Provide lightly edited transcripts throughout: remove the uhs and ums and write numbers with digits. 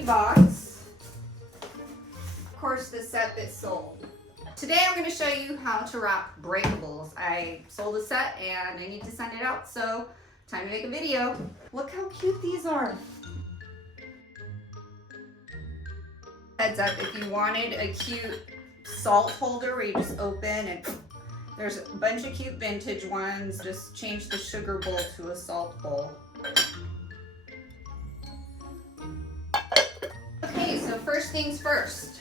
free box. Of course, the set that sold. Today I'm going to show you how to wrap breakables. I sold a set and I need to send it out, so time to make a video. Look how cute these are. Heads up, if you wanted a cute salt holder where you just open and there's a bunch of cute vintage ones. Just change the sugar bowl to a salt bowl. Okay, so first things first.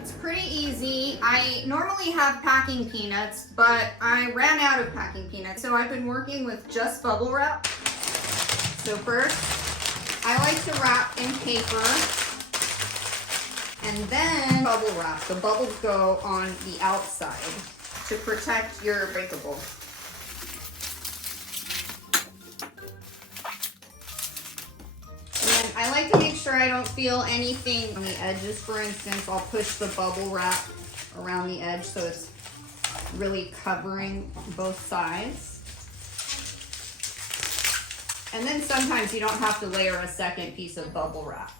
It's pretty easy. I normally have packing peanuts, but I ran out of packing peanuts, so I've been working with just bubble wrap. So first, I like to wrap in paper and then bubble wrap. The bubbles go on the outside to protect your breakable. And I like to make sure I don't feel anything on the edges. For instance, I'll push the bubble wrap around the edge so it's really covering both sides. And then sometimes you don't have to layer a second piece of bubble wrap.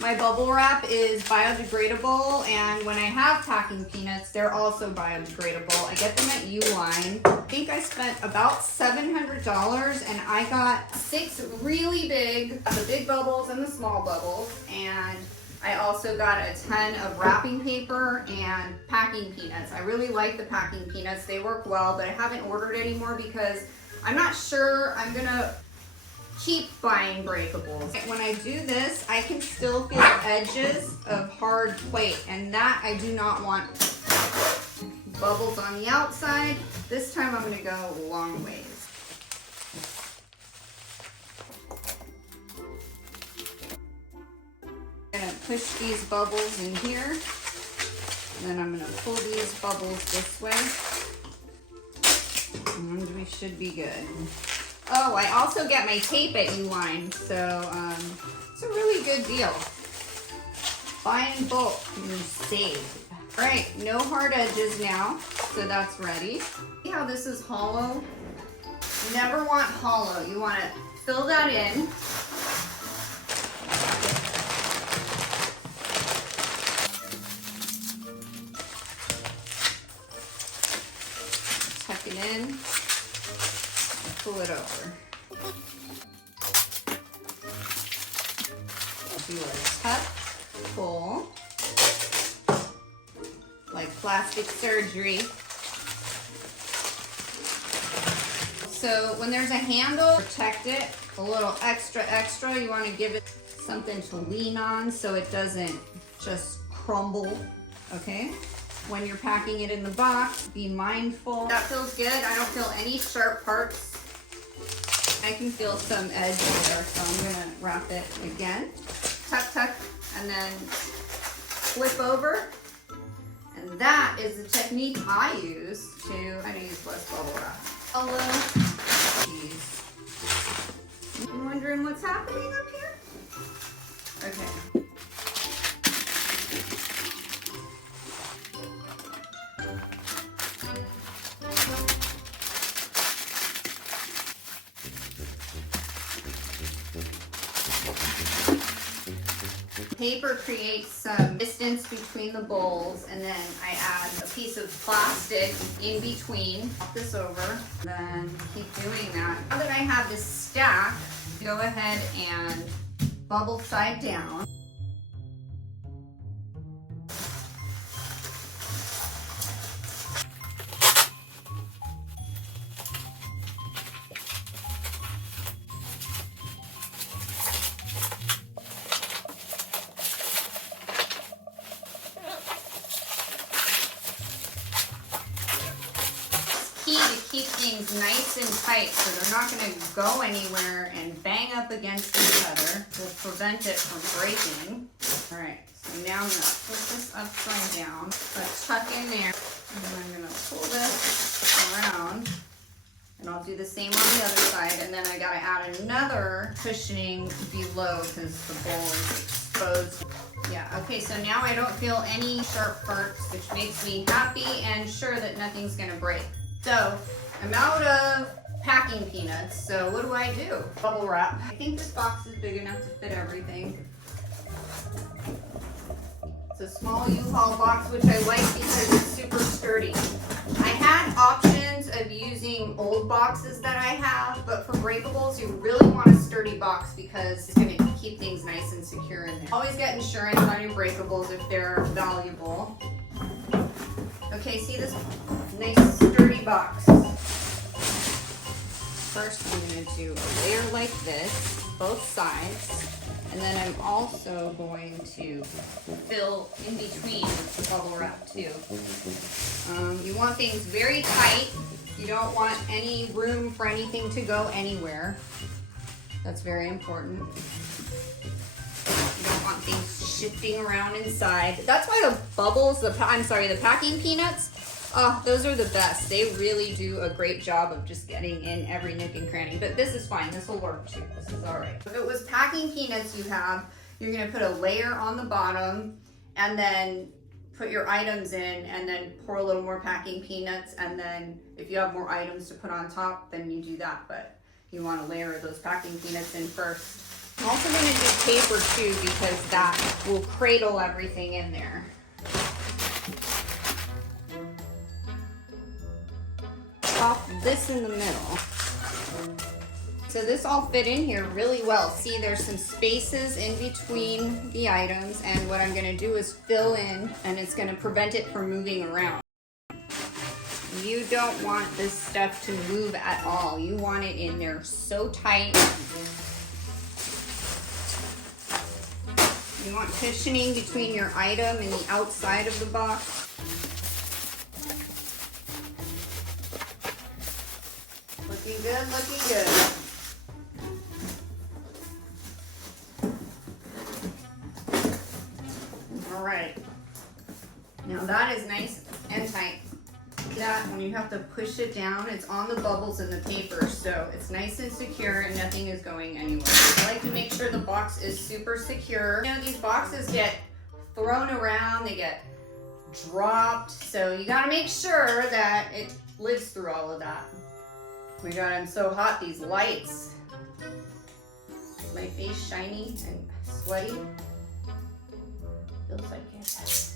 My bubble wrap is biodegradable, and when I have packing peanuts, they're also biodegradable. I get them at Uline. I think I spent about $700, and I got 6 really big, the big bubbles and the small bubbles, and I also got a ton of wrapping paper and packing peanuts. I really like the packing peanuts. They work well, but I haven't ordered anymore because I'm not sure I'm gonna keep buying breakables. When I do this, I can still feel edges of hard plate, and that I do not want. Bubbles on the outside. This time I'm going to go a long ways. I'm going to push these bubbles in here, and then I'm going to pull these bubbles this way, and we should be good. Oh, I also get my tape at Uline, so it's a really good deal. Buy in bulk, you save. All right, no hard edges now, so that's ready. See how this is hollow? You never want hollow. You want to fill that in. Tuck it in. Pull it over. Do a tuck, pull, like plastic surgery. So when there's a handle, protect it. A little extra, you want to give it something to lean on so it doesn't just crumble, okay? When you're packing it in the box, be mindful. That feels good. I don't feel any sharp parts. I can feel some edge there, so I'm gonna wrap it again. Tuck, tuck, and then flip over. And that is the technique I use to, I use less bubble wrap. Hello. Jeez. You wondering what's happening up here? Okay. Paper creates some distance between the bowls, and then I add a piece of plastic in between. Pop this over, then keep doing that. Now that I have this stack, go ahead and bubble side down. Key to keep things nice and tight so they're not going to go anywhere and bang up against each other. Will prevent it from breaking. All right, so now I'm going to put this upside down, tuck in there, and then I'm going to pull this around, and I'll do the same on the other side, and then I got to add another cushioning below because the bowl is exposed. Yeah, okay, so now I don't feel any sharp parts, which makes me happy and sure that nothing's going to break. So I'm out of packing peanuts, so what do? Bubble wrap. I think this box is big enough to fit everything. It's a small U-Haul box, which I like because it's super sturdy. I had options of using old boxes that I have, but for breakables, you really want a sturdy box because it's going to keep things nice and secure in there. Always get insurance on your breakables if they're valuable. Okay, see this nice sturdy box? First, I'm going to do a layer like this, both sides. And then I'm also going to fill in between with the bubble wrap too. You want things very tight. You don't want any room for anything to go anywhere. That's very important. You don't want things shifting around inside. That's why the bubbles, the packing peanuts, those are the best. They really do a great job of just getting in every nook and cranny. But this is fine. This will work too. This is all right. If it was packing peanuts you have, you're going to put a layer on the bottom and then put your items in and then pour a little more packing peanuts. And then if you have more items to put on top, then you do that. But you want to layer those packing peanuts in first. I'm also going to do paper too because that will cradle everything in there. Pop this in the middle. So this all fit in here really well. See, there's some spaces in between the items, and what I'm gonna do is fill in, and it's gonna prevent it from moving around. You don't want this stuff to move at all. You want it in there so tight. You want cushioning between your item and the outside of the box. Looking good, looking good. All right. Now that is nice and tight. That when you have to push it down, it's on the bubbles in the paper, so it's nice and secure and nothing is going anywhere. I like to make sure the box is super secure. You know, these boxes get thrown around, they get dropped, so you gotta make sure that it lives through all of that. Oh my God, I'm so hot. These lights. Is my face shiny and sweaty? Feels like it.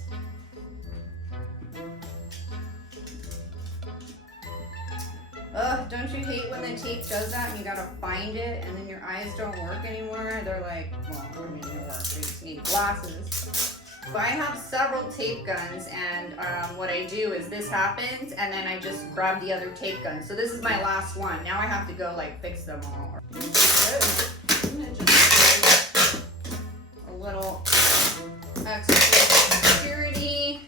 Ugh, don't you hate when the tape does that and you gotta find it and then your eyes don't work anymore? They're like, well, what do you mean they work? They just need glasses. But I have several tape guns, and what I do is this happens and then I just grab the other tape gun. So this is my last one. Now I have to go like fix them all. I'm gonna just a little extra security.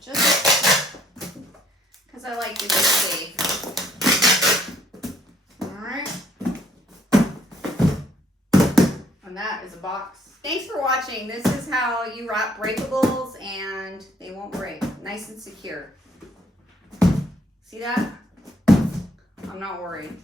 Just because I like to be safe. Alright. And that is a box. Thanks for watching. This is how you wrap breakables and they won't break. Nice and secure. See that? I'm not worried.